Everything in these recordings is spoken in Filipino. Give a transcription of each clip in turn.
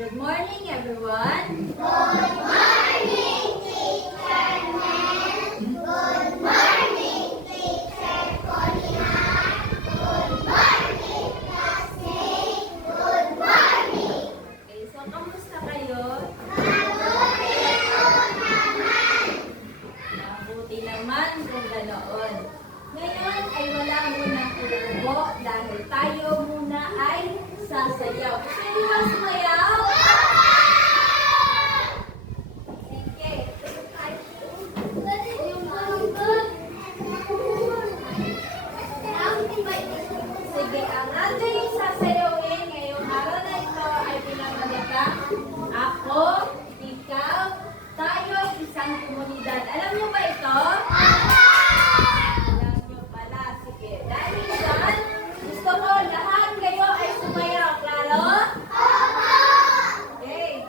Good morning, everyone. Good morning, Teacher Mel. Good morning, Teacher Colina. Good morning, classmate. Good morning. Okay, so kamusta kayo? Mabuti po naman. Mabuti naman kung ganoon. Ngayon ay wala munang uubo dahil tayo muna ay sasayaw. Gusto niyo ba sumayaw? Sige. Sige, ang ating sasayawin ngayong araw na ito ay pinamagatang ako, ikaw, tayo ay isang komunidad. Alam niyo ba ito? Alam niyo pala. Sige, dahil dyan, gusto ko lahat kayo ay sumayaw. Klaro? Okay.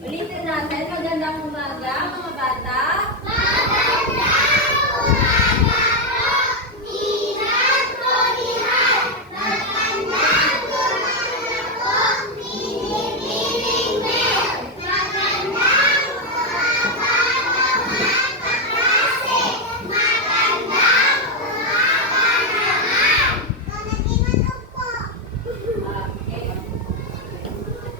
Ulitin natin, magandang umaga mga bata. Magandang umaga po, Ninang Colihan. Magandang umaga po, Nining Mel. Magandang umaga naman kaklase. Magandang umaga naman. Okay.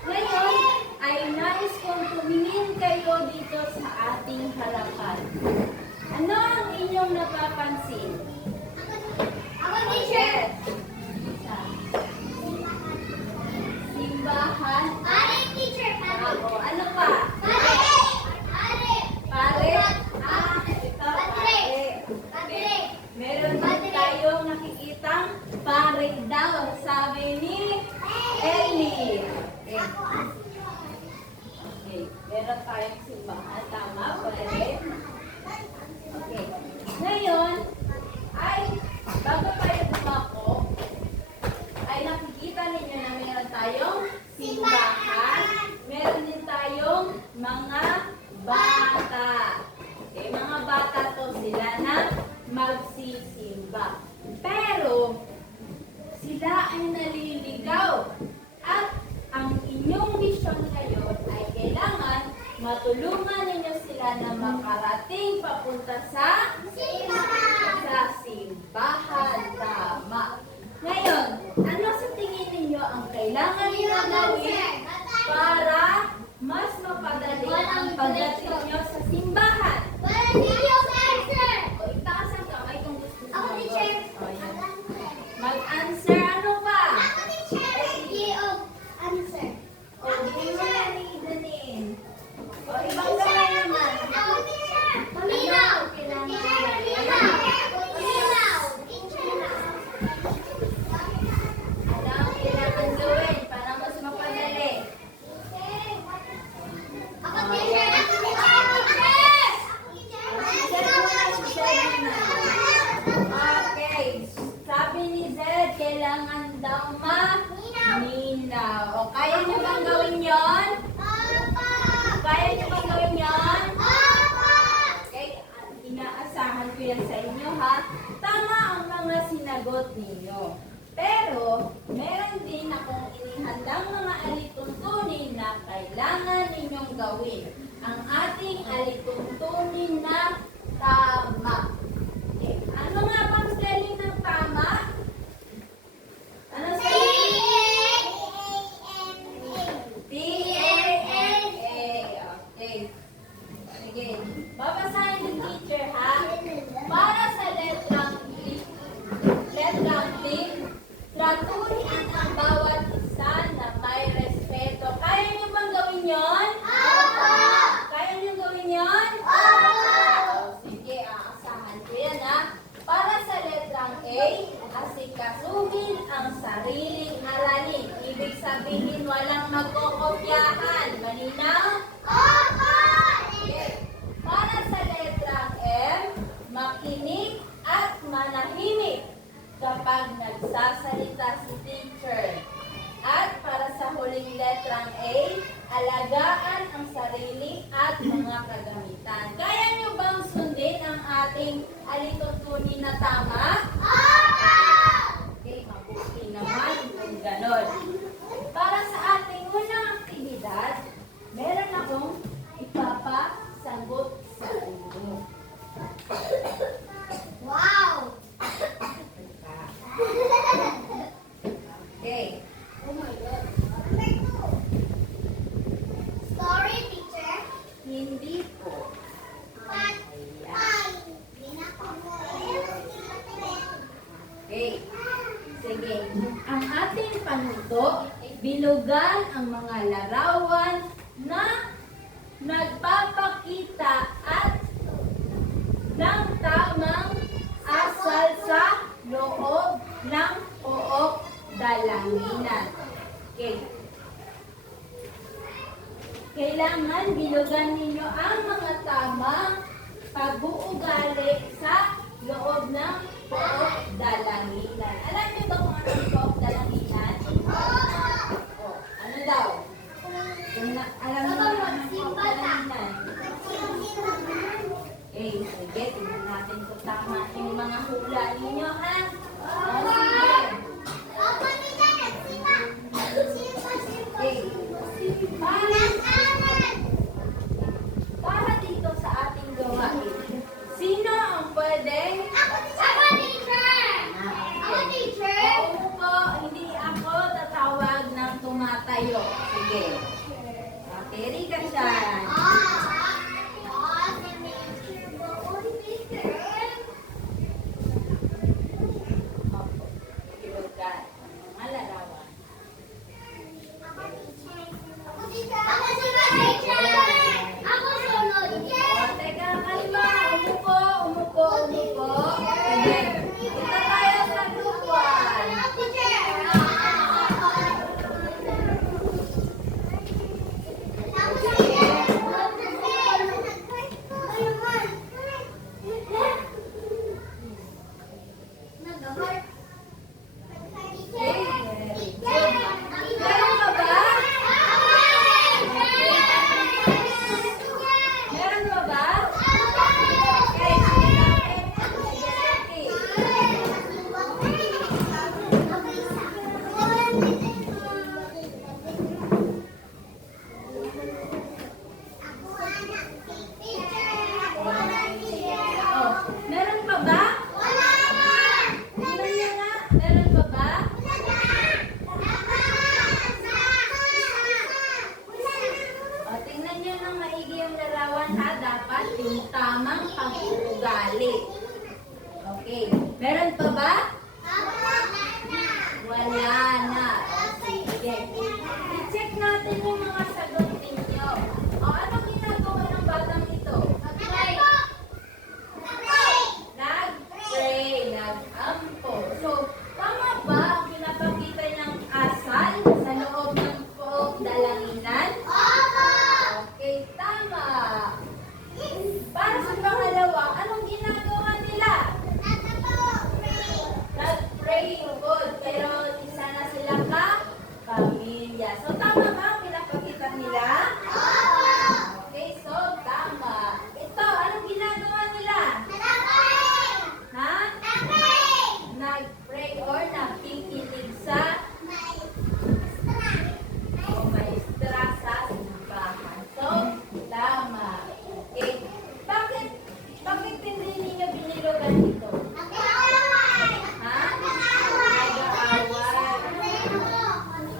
Ngayon ay nais kong tumingin kayo dito sa ating harapan. Ano ang inyong napapansin? Ako, teacher. Simbahan. Pare, teacher. Ako. Ano pa? Pare. Pare. Pare. Ito, pare. Padre. Meron din tayong nakikitang pare daw, sabi ni Ellie. Okay. Okay. Meron tayong simbahan. Tama, pwede. Okay. Ngayon, ay, bago tayo dumako, ay nakikita ninyo na meron tayong simbahan. Meron din tayong mga bata. Okay, mga bata to sila na magsisimba. Pero, sila ay naliligaw. At ang inyong misyon ngayon ay kailangan matulungan ninyo sila na makarating papunta sa simbahan. Tama. Ngayon, ano sa tingin ninyo ang kailangan nila gawin para mas mapadali ang pagdating nyo sa simbahan? O itaas ang kamay kung gusto nyo. O, yun. Mag-answer ano pa? O, hindi mo na niidanin. O, ibang kamay naman. Alam, kailangan gawin para mas mapadali. Okay. Sabi ni Zed, kailangan daw maminaw. O, kaya niyo bang gawin yon? Kaya niyo bang gawin yon? Okay, inaasahan ko yan sa inyo ha. Tama ang mga sinagot ninyo. Pero, meron din akong inihandang mga alituntunin na kailangan ninyong gawin. Ang ating alituntunin na tama. Okay. Ano nga bang spelling ng tama? Ano spelling? T-A-N-A. Okay. Sige. Babasahin ng teacher ha. Para sa letrang T, tratuhin ang bawat isa na may respeto. Kaya niyo bang gawin yon? Kaya niyo gawin yon? Sige, aasahan ko yan ha. Para sa letrang A, asikasuhin ang sariling aralin. Ibig sabihin walang magkokopyahan. Malinaw? Okay. Para sa letrang M, makinig at manahimik kapag nagsasalita si teacher. At para sa huling letrang A, alagaan ang sarili at mga kagamitan. Kaya niyo bang sundin ang ating alituntunin na tama? Okay, mabuti naman kung ganon. Para sa ating unang aktibidad, meron akong ipapasagot sa inyo. Okay. Hindi po. Okay. Sige. Ang ating panuto, bilugan ang mga larawan na nagpapakita at ng tamang asal sa loob ng pook dalanginan. Okay. Kailangan bilugan ninyo ang mga tamang pag-uugali sa loob ng pook dalanginan. Alam niyo ba kung ano ang pook dalanginan? Oh, ano daw? Alam niyo ba ang pook dalanginan? Okay, sige, tingnan natin kung tama yung mga hula ninyo, ha? Oh, sige. Okay. Para dito sa ating gawain, sino ang pwedeng ating tamang pag-uugali. Okay. Meron pa ba? Wala na. O, sige. I-check natin yung mga sagot ninyo. O, ano ginagawa ng batang ito? Nag-pray, nag-ampo. So, tama ba ang pinapakita niyang asal sa loob ng pook dalanginan? Okay, tama. Para sa pangalawa, anong ginagawa nila? Nag-pray, good. Pero isa na sila pamilya. So, tama ba ang pinapakita nila? Okay, so tama. Ito, anong ginagawa nila? Ha? Nag-pray or nakikinig sa maestra sa simbahan. So, tama. Okay. Bakit hindi ninyo binilugan ito? Ha? Nag-aaway.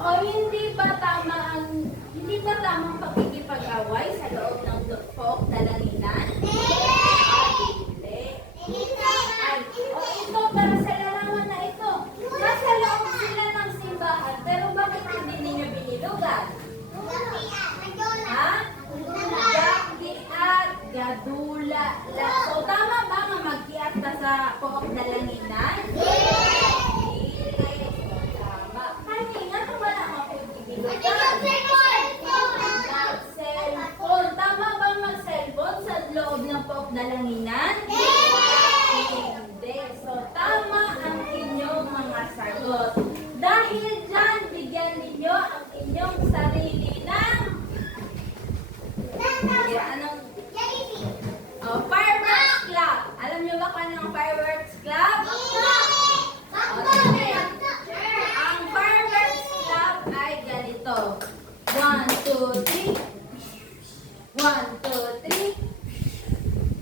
O hindi ba tamang pakikipag-away sa loob ng pook dalanginan? Hindi. Ay, o ito para sa larawan na ito. Nasa loob sila ng simbahan, pero bakit hindi ninyo binilugan? Ha? Gakiat, gadula, so tama ba nga magkiat ka sa pook dalanginan? Dili. Tama. Kanina ka ba na mapagbibilugan? Mag-cellphone. Tama ba mag-cellphone sa loob ng pook dalanginan? Hindi. So, tama ang inyong mga sagot. Dahil dyan, bigyan ninyo ang inyong sarili ng fireworks club. Alam niyo ba kung ano ang fireworks club? Okay. Ang fireworks club ay ganito. 1, 2, 3. 1, 2, 3.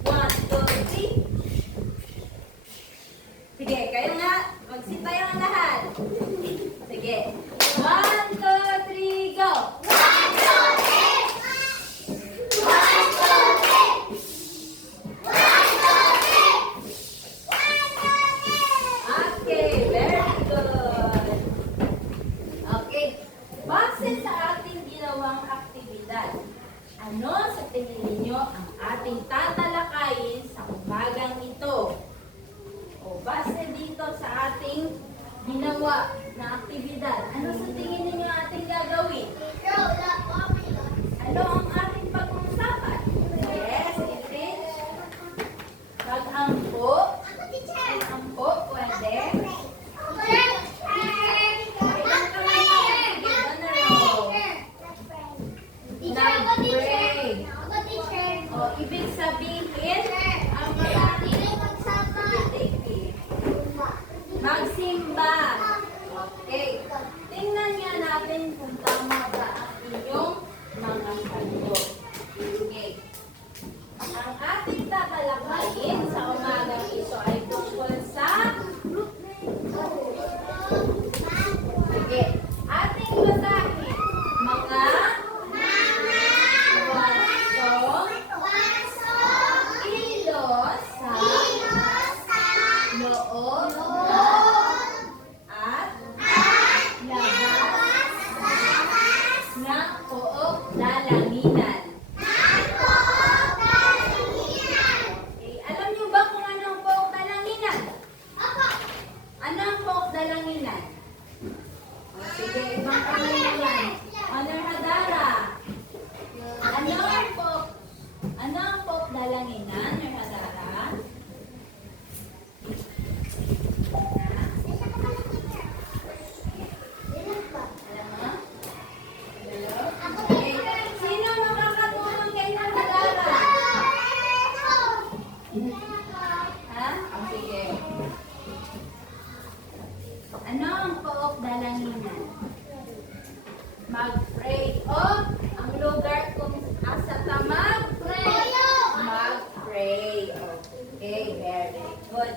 1, 2, 3. Sige, kayo nga. Magsitayo ang lahat. Sige. 1, 2, 3, go! Okay, very good. Okay, base sa ating ginawang aktibidad, ano sa tingin ninyo ang ating tatalakayin sa umagang ito? O base dito sa ating ginawa na aktibidad, ano sa tingin ninyo ating gagawin? Ano ang ating pag-uusapan? Yes, it is mag-ampo. Mag-ampo, pwede. Nag-pray. O, ibig sabihin, ang maraming magsimba. Okay. Tingnan nga natin kung tama ba ang inyong mga sagot. Okay. Ang ating tatalakayin sa umagang ito ay tungkol sa sige, ating basahin mga wasong kilos sa loob at labas ng pook dalanginan. Okay, alam niyo ba kung ano ang pook dalanginan? Ano ang pook dalanginan? Sige, ibang pangalan. Honor Hadara. Ano ang pook dalanginan, Honor Hadara? Alam mo? Hello? Okay. Sino makakatulong kay Hadara? Ha? Oh, sige. Ano ang pook dalanginan? Mag-pray. O, ang lugar kung asa ka mag-pray. Mag-pray. Okay, very good.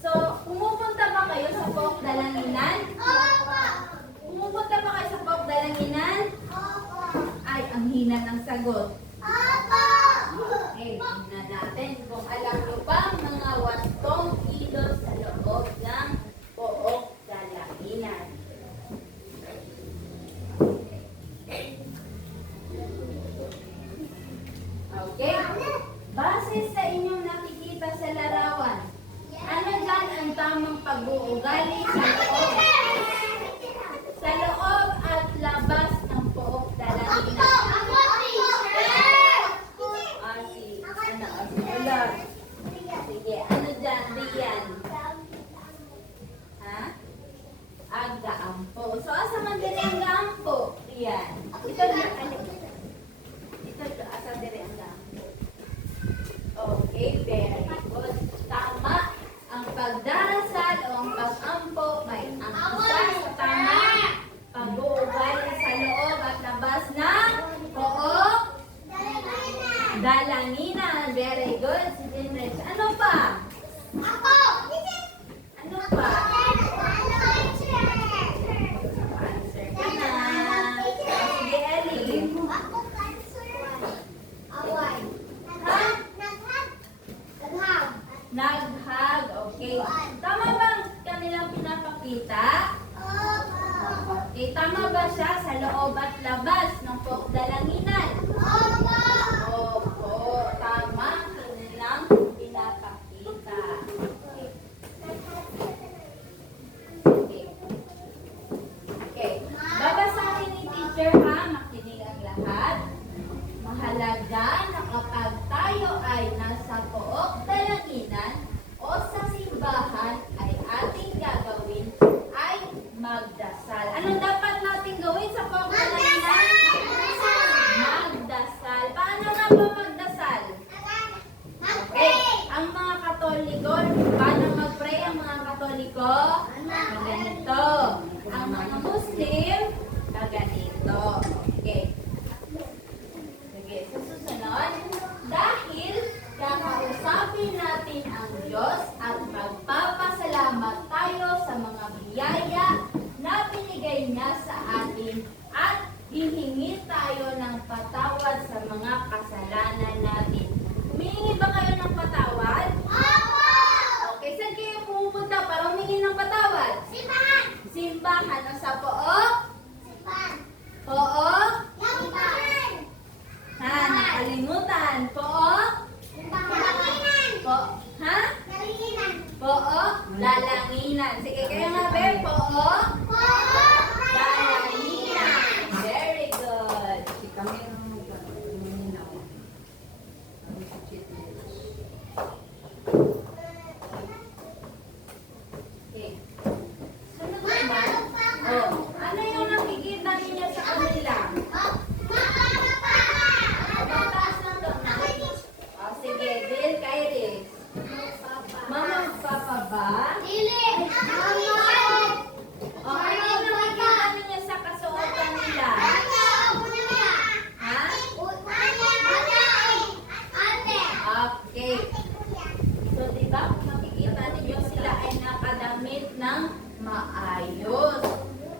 So, pumupunta ba kayo sa pook dalanginan? Pumupunta ba kayo sa pook dalanginan? Ay, ang hina ng sagot. Okay, tingnan Base sa inyong nakikita sa larawan, ano dyan ang tamang pag-uugali sa loob at labas ng pook dalanginan? Wala. Sige, ano dyan? Riyan. Ha? Agaampo. So, asa man din ang gaampo? Riyan. Ito na. Ito, asa din ang gaampo? Okay, very good. Tama. Ang pagdarasal o ang pag-ampo may ang isa sa tama pag-uugali sa loob at labas ng pook dalanginan. Very good. Si Jinrich. Ano pa? Ano pa? Answer ka na. Sige, Ellie. Naghag. Okay. Tama bang kanilang pinapakita? Okay. Tama ba siya sa loob at labas ng pook dalanginan? Opo. Tama ang kanilang pinapakita. Okay. Okay. Okay. Babasahin ni teacher ha. Makinig ang lahat. Mahalaga na kapag tayo ay nasa pook dalanginan o sa simbahan ay ating gagawin ay magdasal. Anong dapat natin gawin sa pook dalanginan? Magdasal. Paano nga ba magdasal? Okay. Ang mga Katoliko, paano mag-pray ang mga Katoliko? Ganito. Ang mga Muslim, ganito. Okay. Sige, susunod. Dahil kakausapin natin ang Diyos at magpapasalamat tayo sa mga biyaya na binigay niya sa atin at hihingi tayo ng patawad sa mga kasalanan natin. Humihingi ba kayo ng patawad? Okay, saan kayo pumunta para humingi ng patawad? Simbahan o sa pook? Pook? Ha, nakalimutan. Pook? Ha? Pook? Dalanginan. Sige, kayo nga, be. Pook? Dalanginan. Very good. Okay. Sunod naman. Oh, ano yung nakikita ninyo sa kanila? Mataas lang doon. Oh, sige, Bill, Kairis. Mama, Papa ba? Oh, ano yung nakikita ninyo sa kasuotan nila? Ha? Okay. So, di ba, makikita ninyo sila ay nakadamit ng maayos.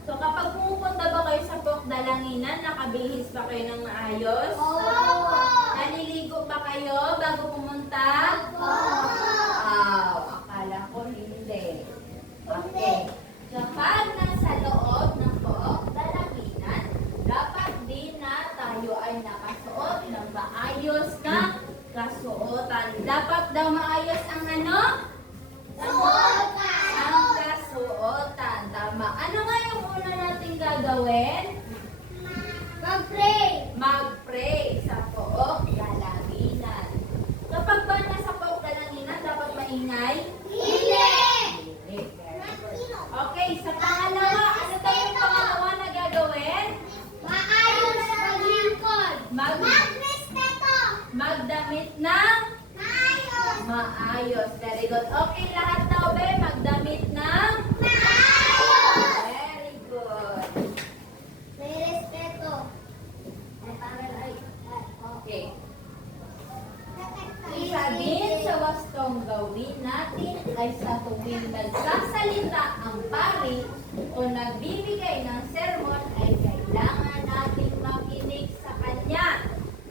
So, kapag pumupunta ba kayo sa pook dalanginan, nakabihis ba kayo ng maayos? Naliligo ba kayo bago pumunta? Akala ko hindi. Okay. Kapag nasa loob ng pook dalanginan, dapat din na tayo ay nakasuot ng maayos na kasuotan. Dapat daw maayos ang ano? Ang kasuotan. Tama. Ano nga yung una natin gagawin? Mag-pray sa pook dalanginan. Kapag ba nasa pook dalanginan, dapat maingay? Hindi. Okay, sa pangalawa, ano tayo yung pangalawa na gagawin? Magdamit ng maayos. Very good. Okay, lahat daw be, magdamit ng very good. Okay. Isa din sa wastong gawin natin ay sa tuwing nagsasalita ang pari o nagbibigay ng sermon ay kailangan nating makinig sa kanya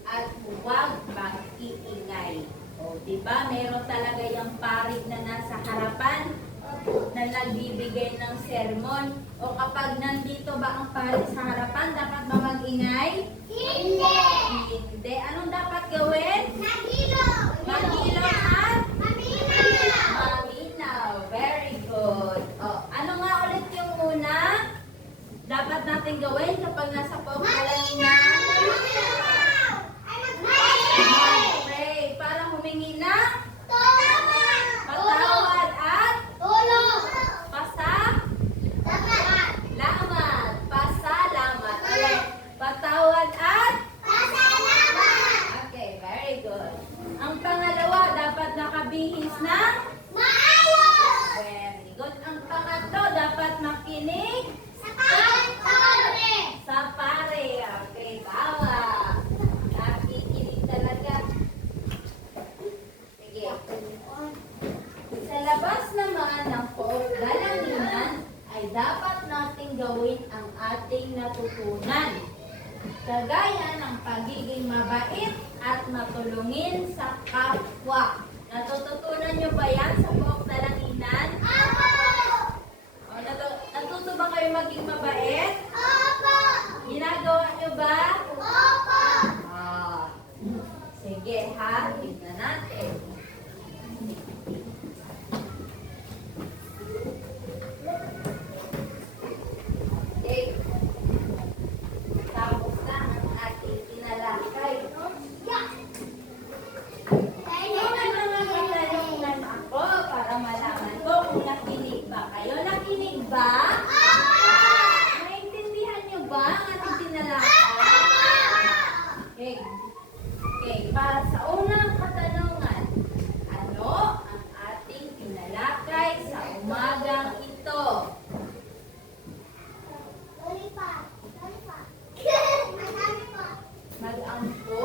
at huwag mag-iingay. O, diba, meron talaga yung parig na nasa harapan na nagbibigay ng sermon. O kapag nandito ba ang parig sa harapan, dapat ba mag-ingay? Hindi. Anong dapat gawin? Ang pangalawa, dapat nakabihis ng Maayos! very good. Ang pangatlo, dapat makinig sa pare. Okay, bawa. Nakikinig talaga. Sige. Sa labas naman ng dalanginan ay dapat nating gawin ang ating natutunan. Kagaya ng pagiging mabait at matulungin sa kapwa. Natututunan nyo ba yan sa buong dalanginan? O, natuto ba kayo maging mabait? Ginagawa nyo ba? Ah, sige ha, tignan natin. Okay. Tapos na ang ating tinalakay. Tanungan ako para malaman ko kung nakinig ba kayo. Nakinig ba? Naintindihan nyo ba ang ating tinalakay? Okay. Okay, para sa unang katanungan, ano ang ating tinalakay sa umagang ito? Mag-ampo?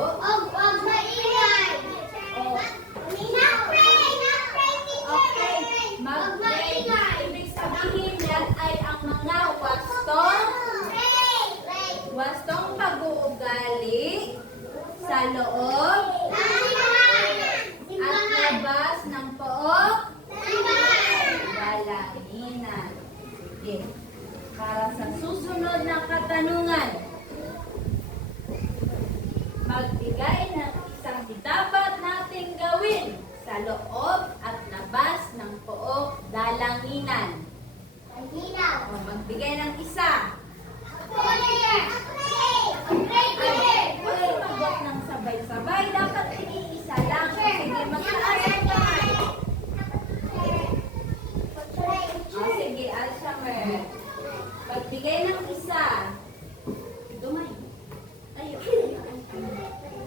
Okay, mag-pray. Ibig sabihin yan ay ang mga wastong pag-uugali sa loob at labas ng pook dalanginan. Sige. Para sa susunod na katanungan, magbigay ng isang dapat nating gawin sa loob at labas ng pook dalanginan. O, magbigay ng isa. Huwag sumagot ng sabay-sabay. Dapat iisa lang. Sige, magtaas ang kamay. O, sige, Alshamer. Magbigay ng isa. Dumay. Ayun.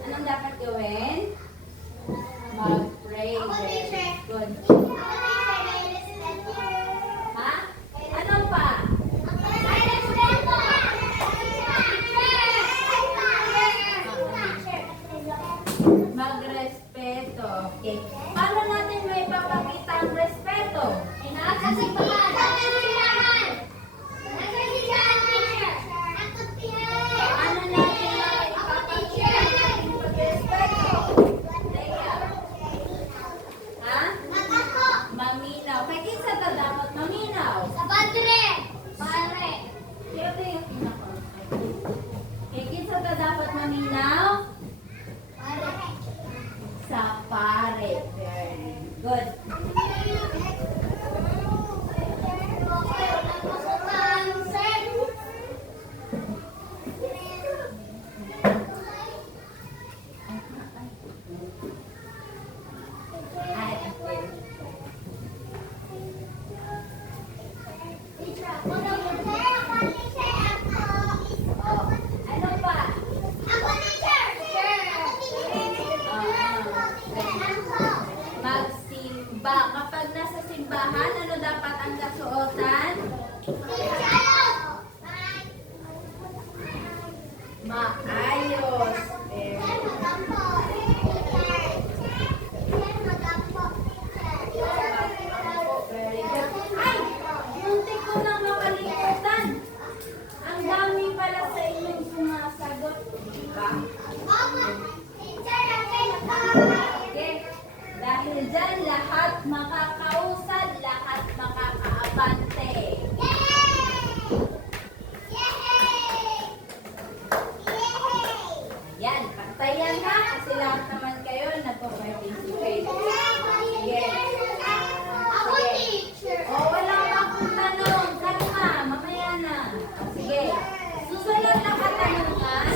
Anong dapat gawin? Mag-pray. Good. Ha? Ano pa? Magrespeto. Okay. Paano natin may papakita ang respeto? Paano natin ipapakita ang pagrespeto? Teka. Ha? Maminaw. Kaya kinsa ta dapat maminaw? Kaya tayo kaya kinsa ta dapat maminaw? Sa pare. Very good. Ay, okay. Oh, ano pa? Magsimba. Kapag nasa simbahan, ano dapat ang kasuotan? Maayos. Very good. Very good. Ay! Muntik ko nang makalimutan. Ang dami pala sa inyong sumasagot. Diba? Okay. Dahil dyan, lahat makakausad, lahat makakaabante. Yan, pantayan ha. Kasi lahat naman kayo nagpo-participate. O, wala akong tanong. Kalma, mamaya na. O, sige. Susunod na katanungan.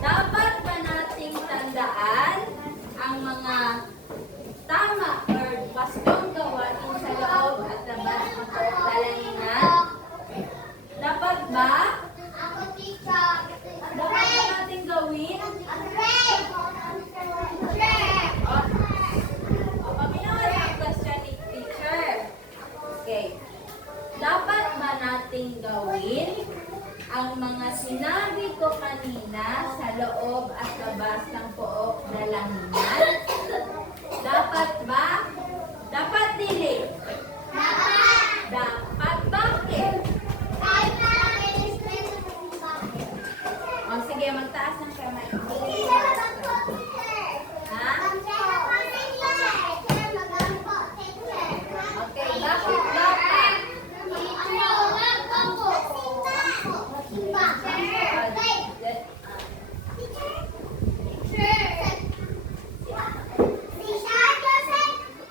Dapat ba nating tandaan ang mga tama or wastong gawain sa loob at labas ng dalanginan? Dapat ba? Dapat ba nating gawin? alanginan? Dapat ba? Dapat dili. Dapat bakit? O sige, magtaas ng kamay. Ha? Okay, bakit dapat?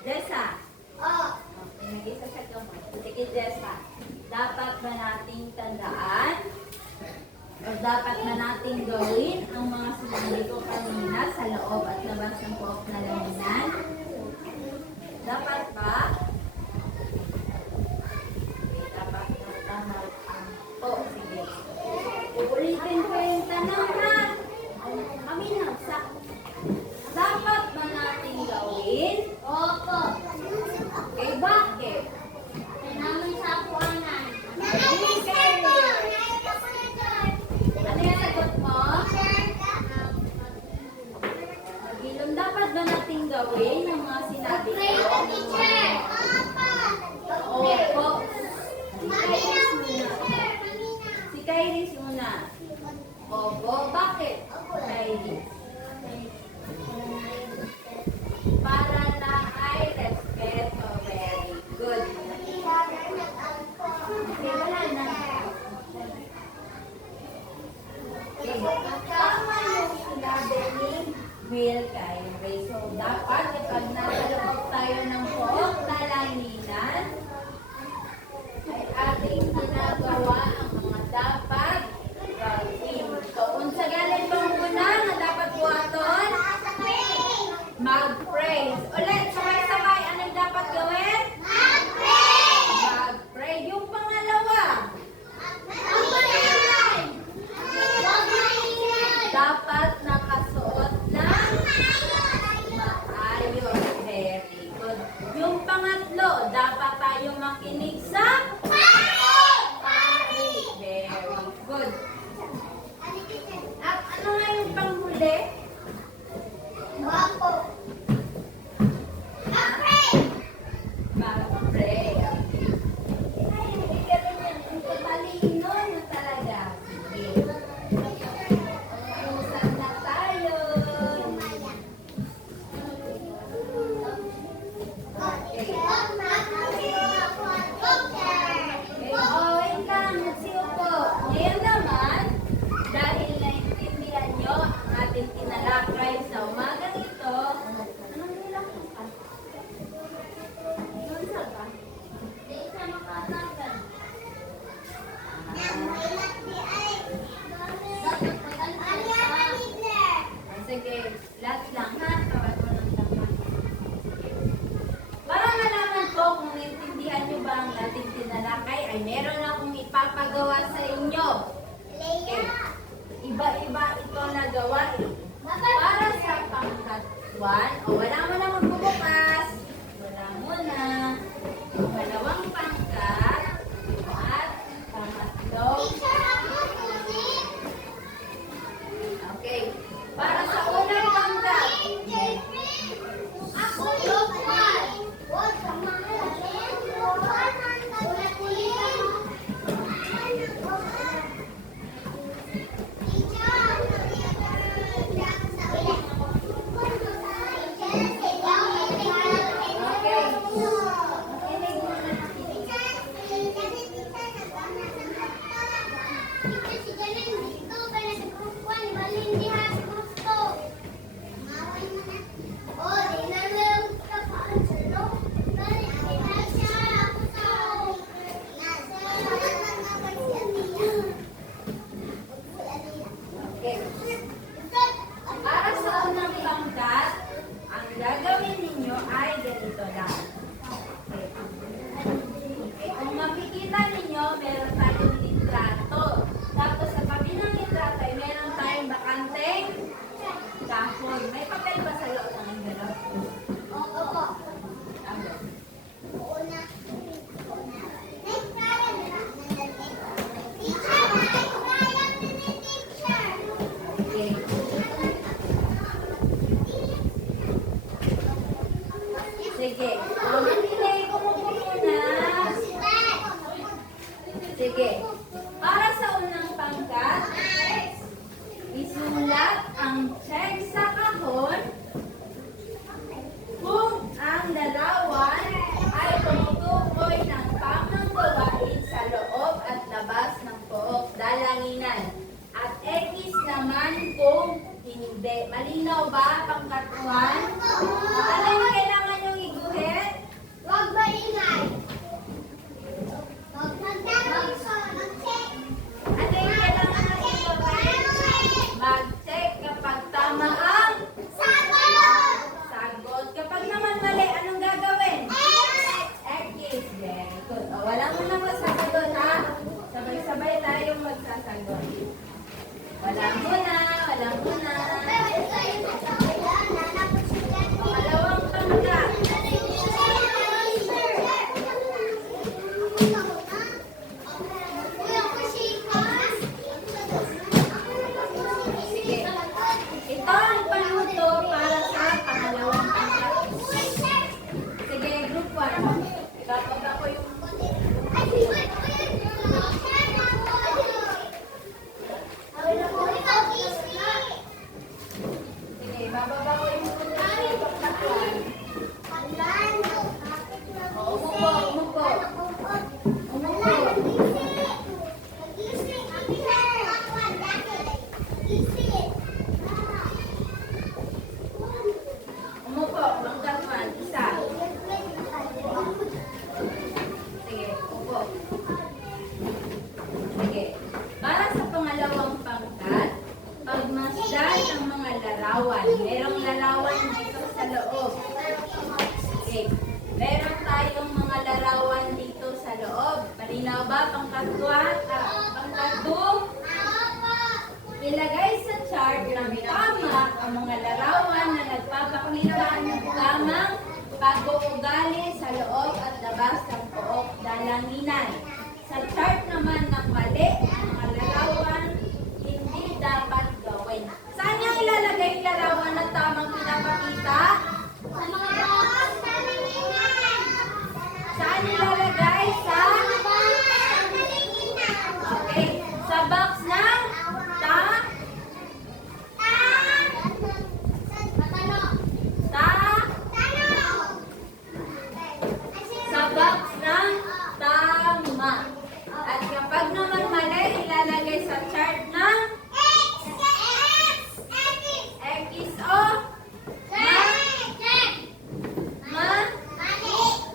Jessa. Okay, nag-isa siya kamay. Sige, Jessa. Dapat ba nating tandaan? O dapat na nating gawin ang mga sinabi ko kanina sa loob at labas ng pook na laminan? Dapat ba? Okay, dapat na tama ang po. Sige. Uulitin ko yung tanong ha. Kami na. Dapat ba nating gawin? Okay, bakit? Ano yung sagot mo? Gilom, dapat ba nating gawin ang mga sinabi ko? Opo. Si Kairis muna. Opo, bakit? Kairis. Para na ay respeto. Very good. Okay, wala na. Okay. Tama yung sinabi ni Will Kairis. So, dapat kapag nakalapag tayo ng pook na langinan, ay ating ginagawa ang mga dapat gawin. So, unsa galing bang muna na dapat buhaton? Mag-praise. Ulit, sabay-sabay. Anong dapat gawin? Mag-pray. Yung pangalawa, dapat nakasuot ng maayos. Very good. Yung pangatlo, dapat tayo makinig sa pari. Very good. At ano nga yung panghuli? Mag-pray. Ay, hindi ka rin yan. Ang talino na talaga. Sige. Usap na tayo. Okay. Wait lang. Nagsiupo. Ngayon naman, dahil naintindihan nyo ang ating tinalakay sa umagang ito, anong nilakay ka? Doon sa ba? Di ka makatagal. Sige, last lang ha. Tawag mo ng tama. Para malaman ko kung naintindihan nyo ba ang ating tinalakay, ay meron akong ipapagawa sa inyo. Okay. Iba-iba ito na gawain. Para sa pangkatwan, wala mo na magbubukas. Wala mo na. Dalawang pangkat. At pangatlo. Okay. Para sa unang pangkat. Teacher, Sige. Hindi ko muna. Sige. Para sa unang pangkat, isulat ang check sa kahon kung ang larawan ay tumutukoy ng tamang gawain sa loob at labas ng pook dalanginan. At X naman kung hindi. Malinaw ba, pangkat 1? Ano yung kailangan yung iguhit? Huwag maingay. Huwag mag-check. Ano yung kailangan ng iguhit? Mag-check kapag tama ang Sagot! sagot. Kapag naman mali, anong gagawin? X. Very good. O, wala mo na magsasagot, ha? Sabay-sabay tayong magsasagot. Wala muna, wala muna. Pangalawang pangkat. Sige. Ito ang panuto para sa pangalawang pangkat. Sige, group 1. Ipapag ako yung... Sige, bababa ko yung pangkat 1. Umupo, umupo. Umupo, pangkat 1. Isa. Sige, upo. Sige. Para sa pangalawang pangkat, pagmasdan ang mga larawan. Merong larawan dito sa loob. Okay. Meron tayong mga larawan dito sa loob. Malinaw ba? Pangkat 2? Ilagay sa chart ng tama ang mga larawan na nagpapakita ng tamang pag-uugali sa loob at labas ng pook dalanginan. Sa chart naman ng mali, ang mga larawan hindi dapat gawin. Saan niya ilalagay yung larawan na tamang pinapakita? Saan ilalagay? Okay. Sa box ng sa box ng tama. At kapag naman mali, ilalagay sa chart ng X o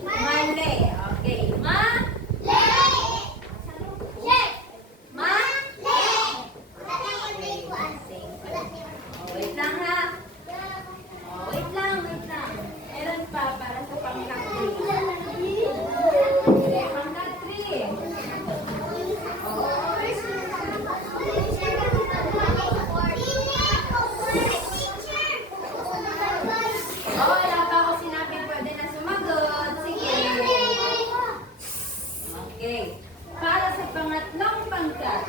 mali. Okay. Wait lang ha. Wait lang. Meron pa para sa pangkat 3. Okay, pangkat 3. Wala pa ako sinabing pwede na sumagot. Sige. Okay. Para sa pangatlong pangkat,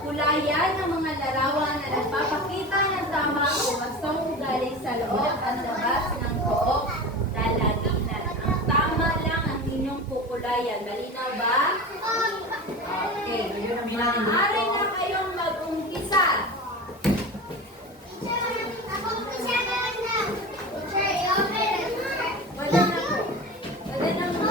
kulayan ang mga larawan na nagpapakita ng tama o wastong ugali sa loob at labas ng pook dalanginan. Ang tama lang ang inyong kukulayan. Malinaw ba? Okay. Maaari na kayong mag-umpisa. Wala na po. Wala na po.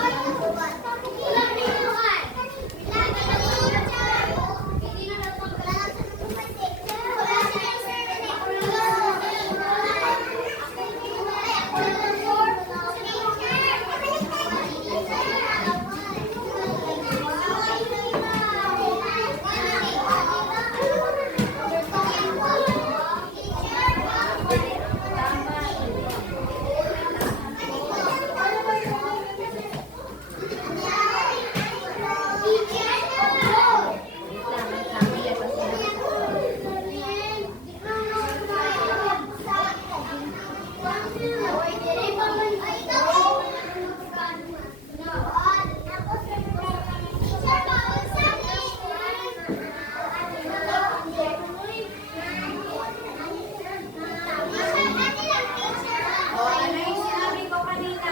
O, ano yung sinabi ko kanina?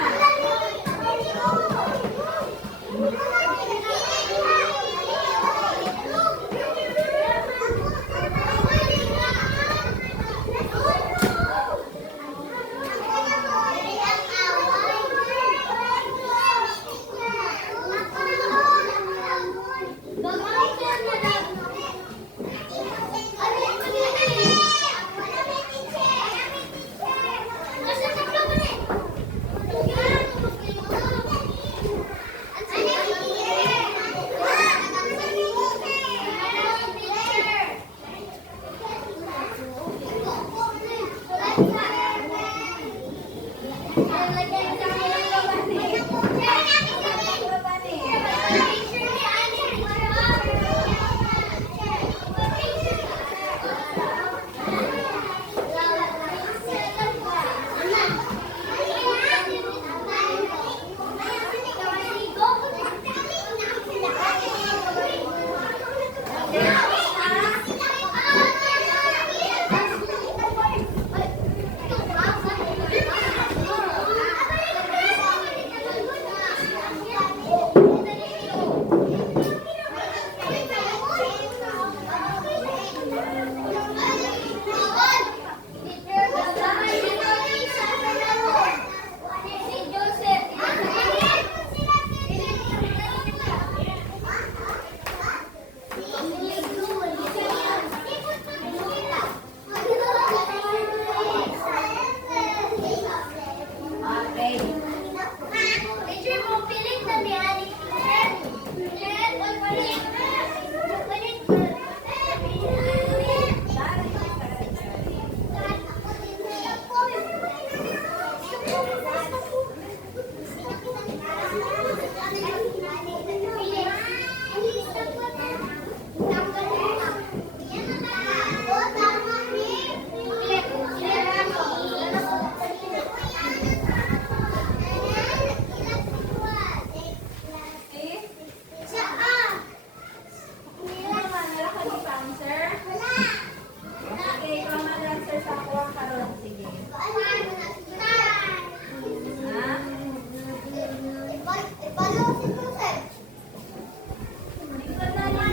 Okay. Teacher mo, pilit na ni Ani. See? Saan? Sino naman? Wala ka di pa answer? Okay, ikaw mag-answer sa ako ang karon. Sige. Ha? Ikot na lang.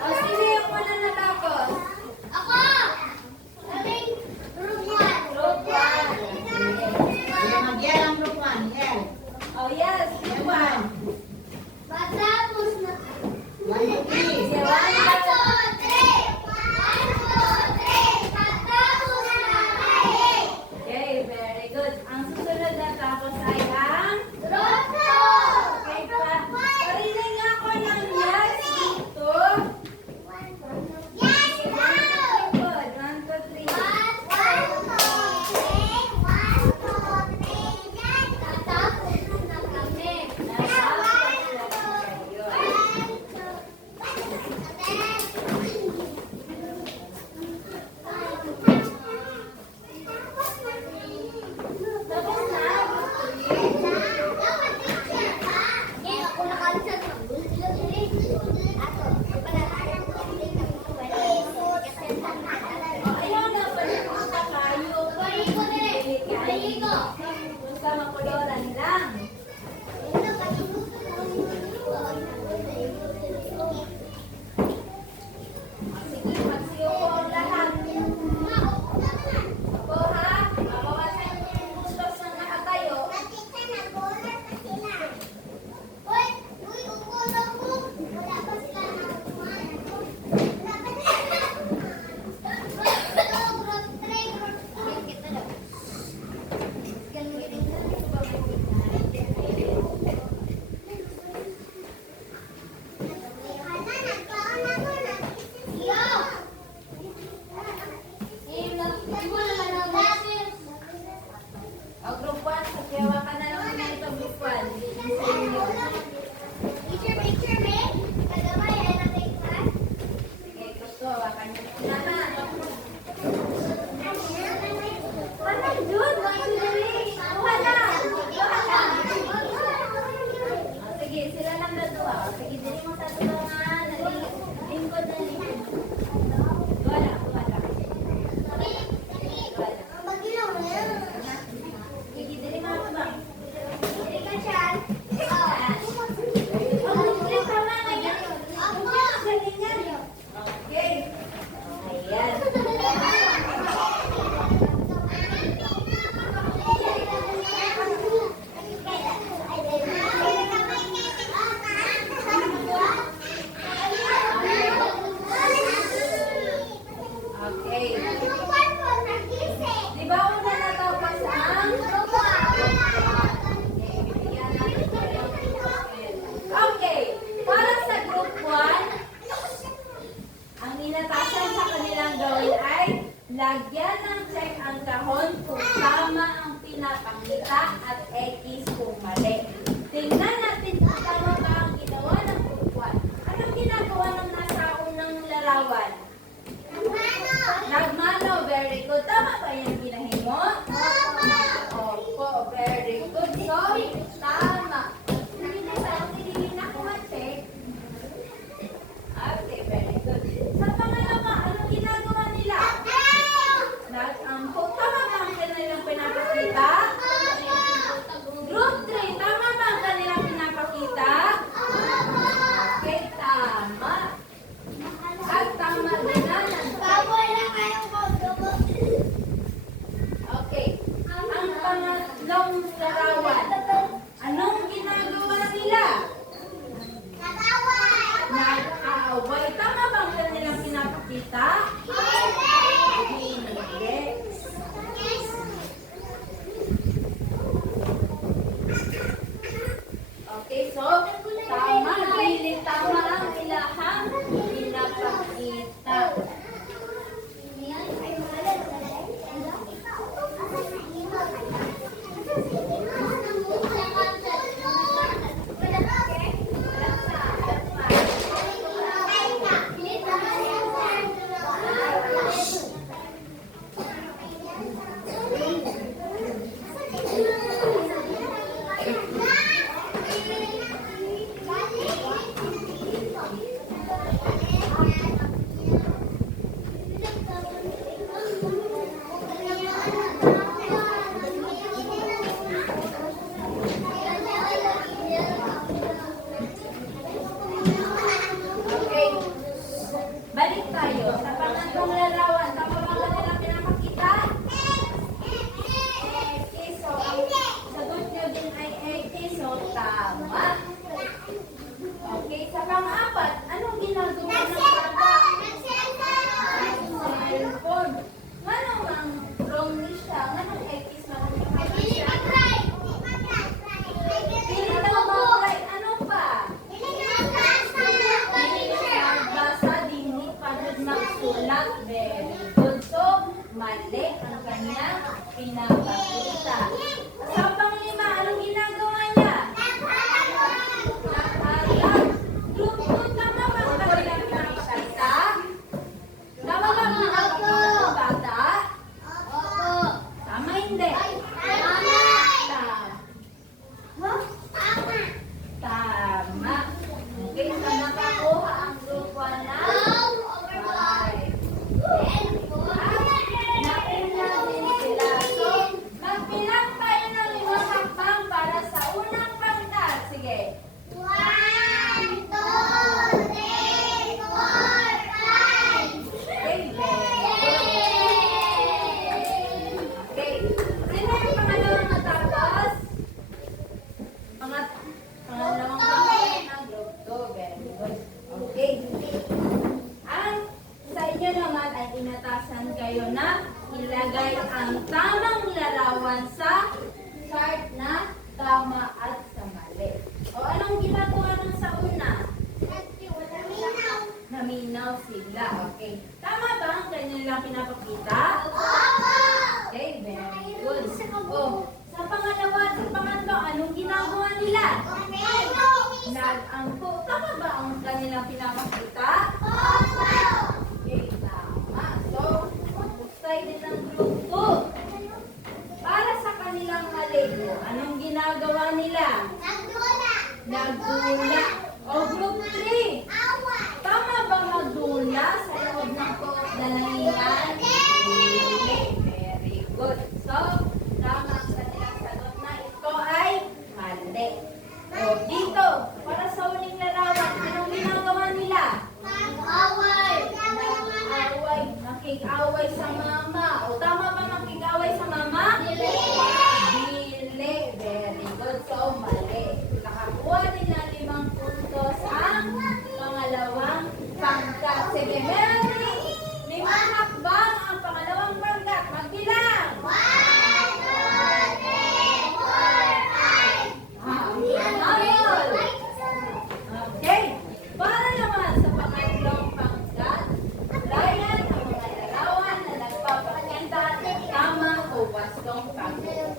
O, sino yung muna natapos? Group 1. Mag-yel ang group 1. Yel. Oh, yes. Group 1. Matapos na. 1, 2, 3. Sige, 1, 2, 3. Okay, very good. Ang susunod na tapos ay ang... Okay pa. Parinig nga ako ng yes dito. Good. 1, 2, 3. Tapos na. Ayaw na pala kung kayo. Basta makuloran lang. Sige, magsiyo po ang lahat. Ako ha, mabawasan niyo yung puntos ng nakatayo. O group 1, sakiyawa ka na lang na ito group 1. Okay, group 2, hawakan niyo na ha. Wala, Jun, magdudali. Wala. Wala. O, sige, sila lang dalawa. O, sige, dili mo sa tulungan. Lingkod na lingkod. Wala, wala. Wala. Sige, dili mo pinapakita at X kung mali. Tingnan natin kung tama ba ang ginawa ng group 1. Anong ginagawa ng nasa unang larawan? Nagmano, very good. Tama ba yung ginahin mo? Opo, very good. So, tama. Hindi na ako ma-check. Okay, very good. Sa pangalawa, anong ginagawa nila? Nag-ampo. Tama ba ang kanilang pinapakita? Group 3, tama ba ang kanilang pinapakita? Okay, tama. At tama din na. Okay. Ang pangatlong larawan. Anong ginagawa nila? Nag-aaway. Tama ba ang kanilang pinapakita? Hindi. Okay, so tama. Dili tama ang ilahang pinapakita. Okay. Balik tayo. Sa pangatlong larawan, tama ba ang kanilang pinapakita? So, ang sagot nyo din ay so tama. Okay, sa pang-apat, anong ginagawa ng bata? Cellphone. Manong ang wrong ni siya? Manong X, manong siya? Pili daw mag-try. Ano pa? Basa din ni Padre magsulat. Very good. So, mali ang kanyang pinapakita. Sa panglima, anong ginagawa niya? Nakalat. Group 2, tama ba ang kanilang pinapakita? Tama ba ang pinapakita ng bata? Tama hindi? Tama. Okay, so nakakuha ang group 1 na 5. Nauna din sila. So, magbilang tayo ng 5 hakbang para sa unang pangkat. Sige. 1, 2, 3, 4, 5. Okay, okay. Sino yung pangalawang matapos? Pangalawang pangkat ng group 2. Very good. Okay. Ang sa inyo naman ay inatasan kayo na ilagay ang tamang larawan sa chart na tama at sa mali. O anong ginagawa ng sa una? Naminaw sila. Okay. Tama ba ang kanilang pinapakita? Okay, very good. O, sa pangalawa at sa pangatlo, anong ginagawa nila? Nag-angko. Tama ba ang kanilang pinapakita? Okay, tama. So, buktay din ang group 2. Para sa kanilang mali, anong ginagawa nila? Nagdula. O, group 3. Tama ba magdula sa loob ng dalahingan? Very good. So, tama ang kanilang sagot na ito ay mali. O, dito, para sa uling larawan, anong ginagawa nila? Nag-away. Nakik-away sa mama. O, tama ba makik-away sa mama? Dili. Very good. So, mali. Nakakuha din na 5 puntos ang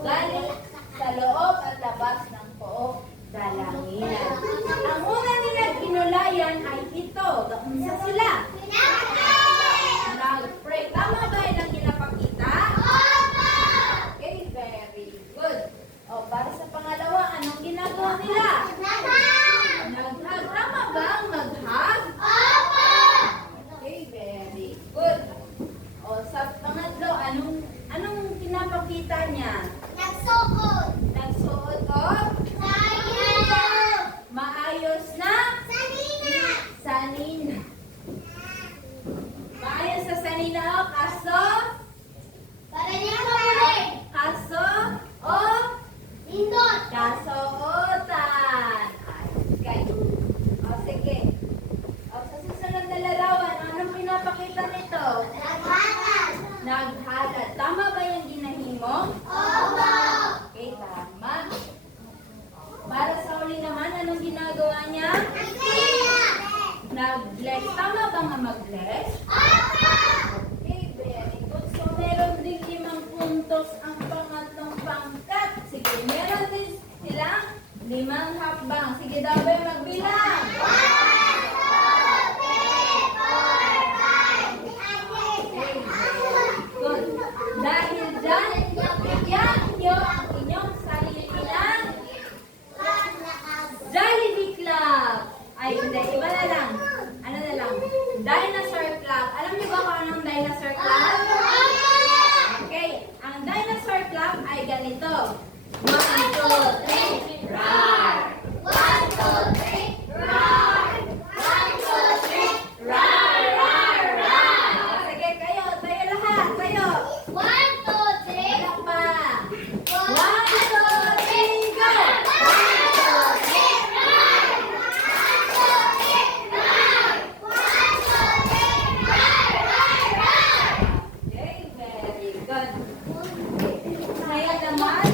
galing sa loob at labas ng pook dalanginan. Ang una nilang kinulayan ay ito. Kaunsa sila? Nag-pray. Tama ba yun ang kinapakita? Okay, very good. O, para sa pangalawa, anong ginagawa nila? Nag-hug. Tama ba ang mag-hug? Okay, very good. O, sa pangatlo, anong pinapakita niya? Nagsuot o? Maayos na? Sanina. Maayos sa sanina o? Kaso? Kaso? O? Kasuotan. Okay. O, sige. O, sa susunod na larawan, anong pinapakita nito? Naghalad. Tama ba yung ginahimo? Okay, tama. Para sa huli naman, anong ginagawa niya? Nag-bless. Tama ba nga mag-bless? Okay, very good. So, meron din 5 puntos ang pangatlong pangkat. Sige, meron din silang 5 hakbang. Sige, Dabay, magbilang. Good. Dahil dyan, bigyan niyo ang inyong sarili ng Jollibee Club. Ay, hindi. Iba na lang. Ano na lang? Dinosaur Club. Alam niyo ba kung anong Dinosaur Club? Okay. Ang Dinosaur Club ay ganito. 1, 2, 3, roar! 1, 2, 3, roar! 1, 2, 3, roar! Roar! Roar! Sige, kayo. Tayo lahat. Tayo. Wala pa. 1, 2, 3, go! Okay, very good. Ngayon naman,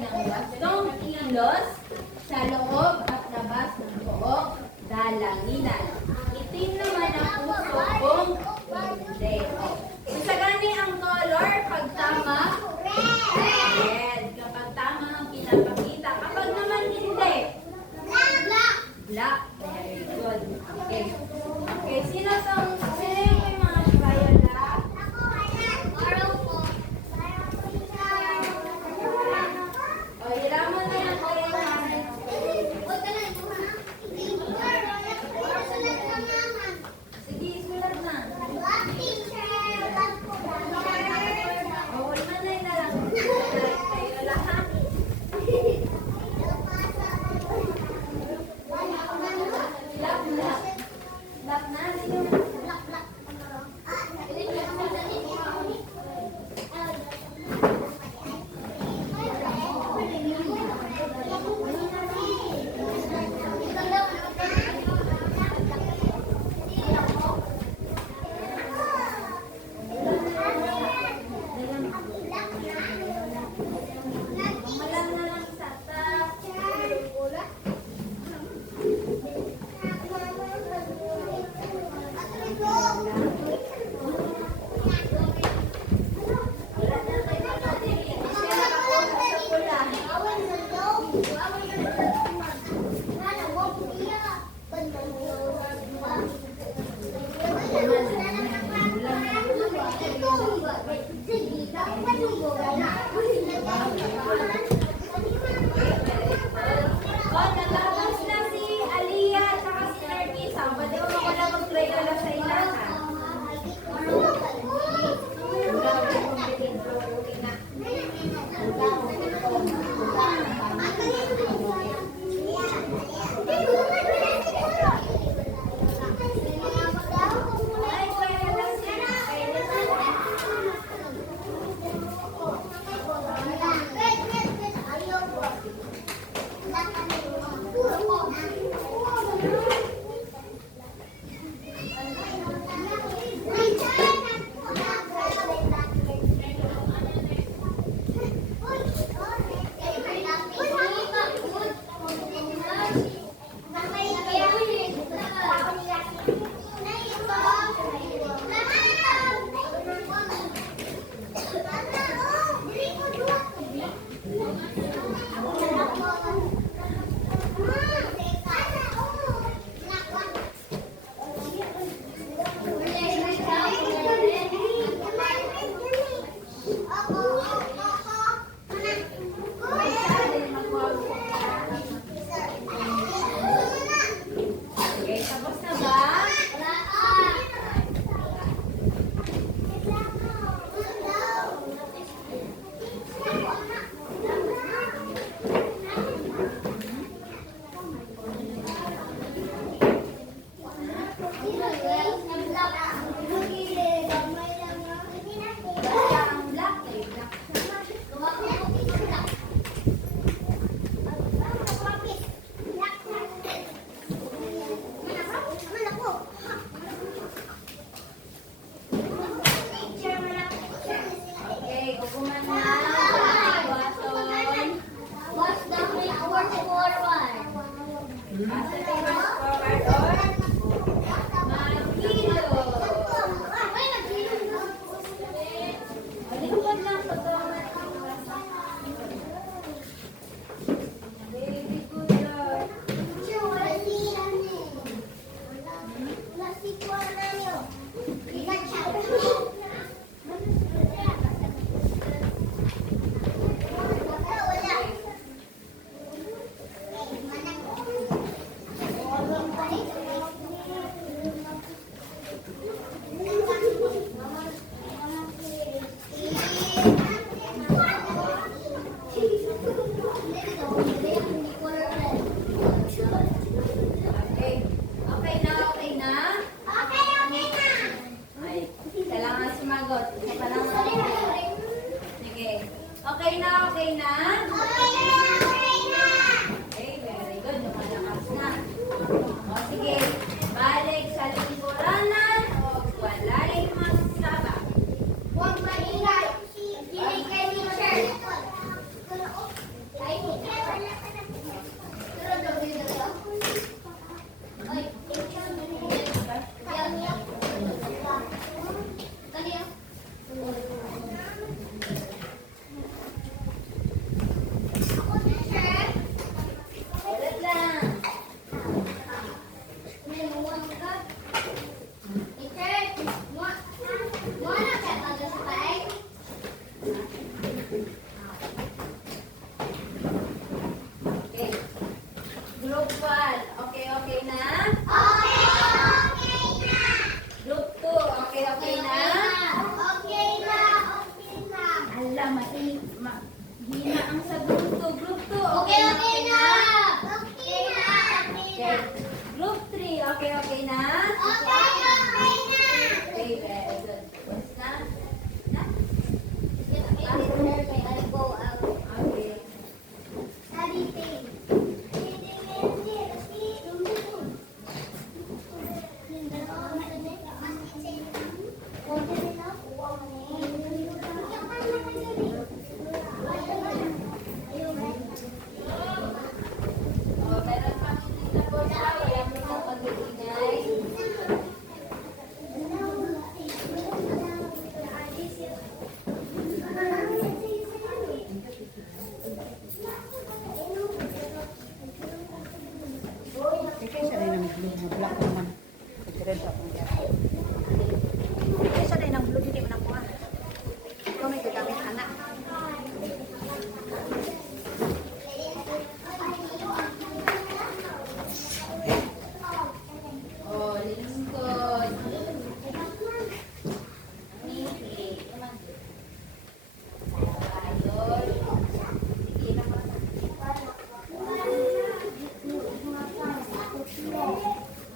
ng wastong kilos sa loob at labas ng buong dalanginan. Itim naman ang puso kong hindi. Masagani ang color pag tama. Red. Kapag tama ang pinapakita. Kapag naman hindi. Black. Very good. Okay. Okay. Sino yung may mga viola? O, hiraman na lang kayo. Sige, sulat na. O, wala na yun na lang. Kayo lahat. Black na. Black na. Sino? Malam na lang sa taas. Wala na kayo matiri. Kasi nakakuha sa pula. O, natapos na si Aliyah at saka si Narkisa. Pwede mo wala mag-Crayola sa ilaha. Ay, Crayola sila. Okay, tapos na ba? Basta ang black eh. Black. Okay, ukuman na. Baton. What's the word forward? Asa tayo forward or mahilo. Lingkod lang sa tawad. Very good, Lord. Okay. Okay na, okay na? Ay, kailangan sumagot. Isa pa lang. Sige. Okay na, okay na? Okay, very good. Lumalakas na. O, sige. Balik sa lingkuranan o walay magsaba. Huwag maingay. Hindi kay teacher. ang sa group 2. Group 2, Okay, okay na. Okay. Group 3, okay na? Okay, okay na. Okay, very good. Tapos na? Na? Okay. Oh, meron pang hindi na po siya. Wala mo na pag-iingay. Kaya siya rin ang blue. Black naman. Red ako. Kaya siya rin ang blue. Hindi mo na kuha. Ikaw may gagamit anak. Oh, lingkod. Niki. Ayun. Sige na mo.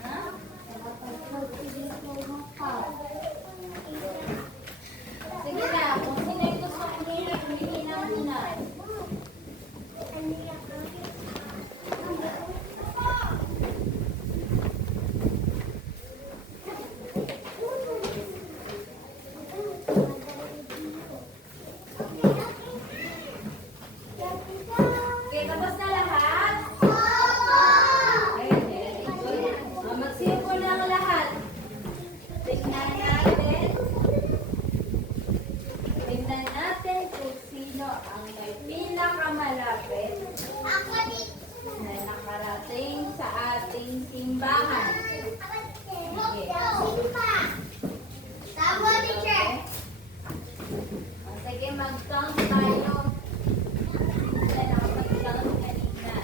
Ha? Sige na. Kung sino yung gusto kong hila, humingi na muna. Okay, tapos na lahat? Okay, very good. Magsipo na ang lahat. Tingnan natin. Tingnan natin kung sino ang may pinakamalapit na nakarating sa ating simbahan. Sige, mag-count tayo. Hindi na nakapag-count kanina.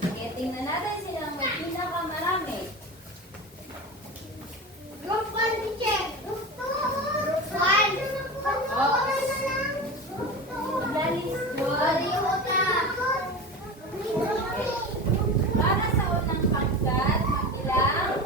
Okay, tingnan natin silang may pinakamarami. Dalis para sa unang pagkat, magbilang.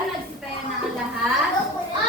Nagsitayan na ang lahat.